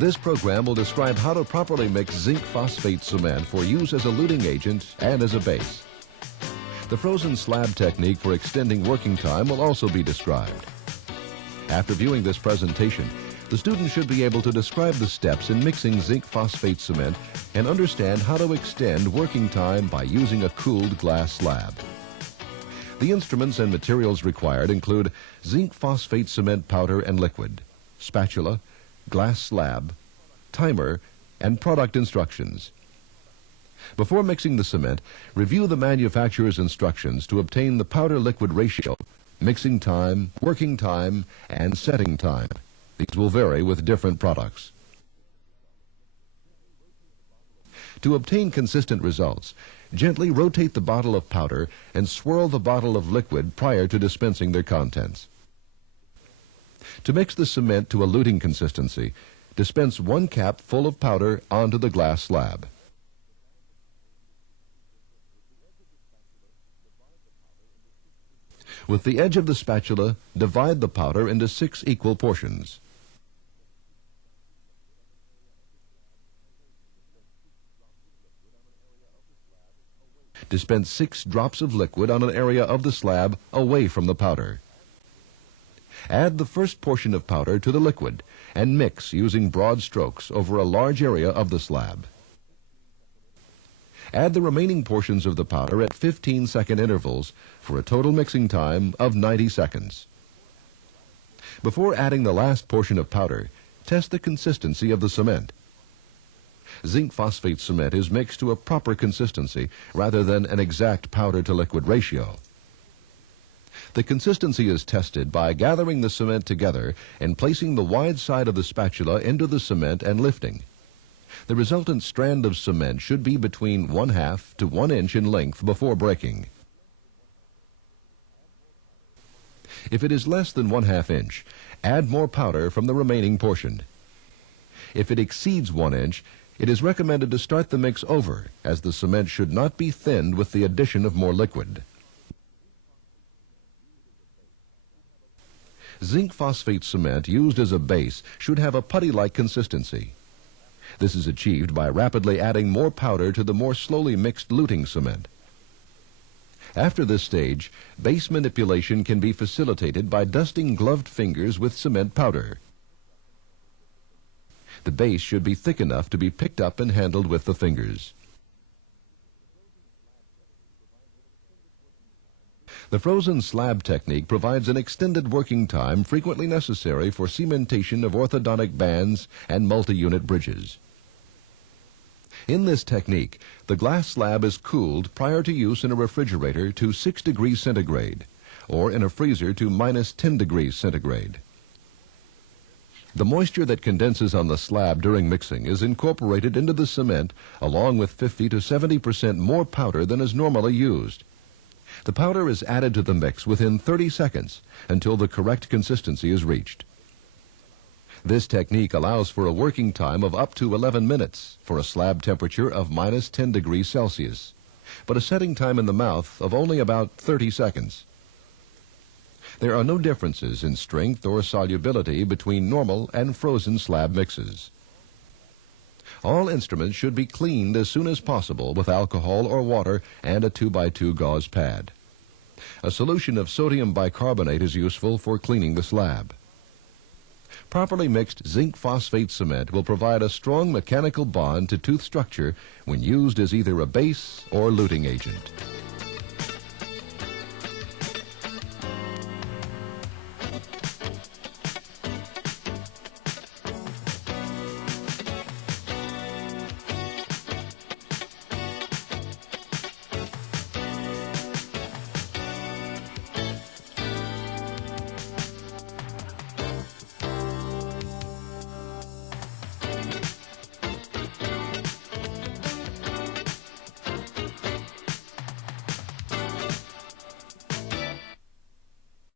This program will describe how to properly mix zinc phosphate cement for use as a luting agent and as a base. The frozen slab technique for extending working time will also be described. After viewing this presentation, the student should be able to describe the steps in mixing zinc phosphate cement and understand how to extend working time by using a cooled glass slab. The instruments and materials required include zinc phosphate cement powder and liquid, spatula, glass slab, timer, and product instructions. Before mixing the cement, review the manufacturer's instructions to obtain the powder-liquid ratio, mixing time, working time, and setting time. These will vary with different products. To obtain consistent results, gently rotate the bottle of powder and swirl the bottle of liquid prior to dispensing their contents. To mix the cement to a luting consistency, dispense 1 cap full of powder onto the glass slab. With the edge of the spatula, divide the powder into 6 equal portions. Dispense 6 drops of liquid on an area of the slab away from the powder. Add the first portion of powder to the liquid and mix using broad strokes over a large area of the slab. Add the remaining portions of the powder at 15-second intervals for a total mixing time of 90 seconds. Before adding the last portion of powder, test the consistency of the cement. Zinc phosphate cement is mixed to a proper consistency rather than an exact powder-to-liquid ratio. The consistency is tested by gathering the cement together and placing the wide side of the spatula into the cement and lifting. The resultant strand of cement should be between 1/2 to 1 inch in length before breaking. If it is less than 1/2 inch, add more powder from the remaining portion. If it exceeds 1 inch, it is recommended to start the mix over, as the cement should not be thinned with the addition of more liquid. Zinc phosphate cement used as a base should have a putty-like consistency. This is achieved by rapidly adding more powder to the more slowly mixed luting cement. After this stage, base manipulation can be facilitated by dusting gloved fingers with cement powder. The base should be thick enough to be picked up and handled with the fingers. The frozen slab technique provides an extended working time frequently necessary for cementation of orthodontic bands and multi-unit bridges. In this technique, the glass slab is cooled prior to use in a refrigerator to 6 degrees centigrade or in a freezer to -10 degrees centigrade. The moisture that condenses on the slab during mixing is incorporated into the cement along with 50 to 70% more powder than is normally used. The powder is added to the mix within 30 seconds until the correct consistency is reached. This technique allows for a working time of up to 11 minutes for a slab temperature of -10 degrees Celsius, but a setting time in the mouth of only about 30 seconds. There are no differences in strength or solubility between normal and frozen slab mixes. All instruments should be cleaned as soon as possible with alcohol or water and a 2x2 gauze pad. A solution of sodium bicarbonate is useful for cleaning the slab. Properly mixed zinc phosphate cement will provide a strong mechanical bond to tooth structure when used as either a base or luting agent.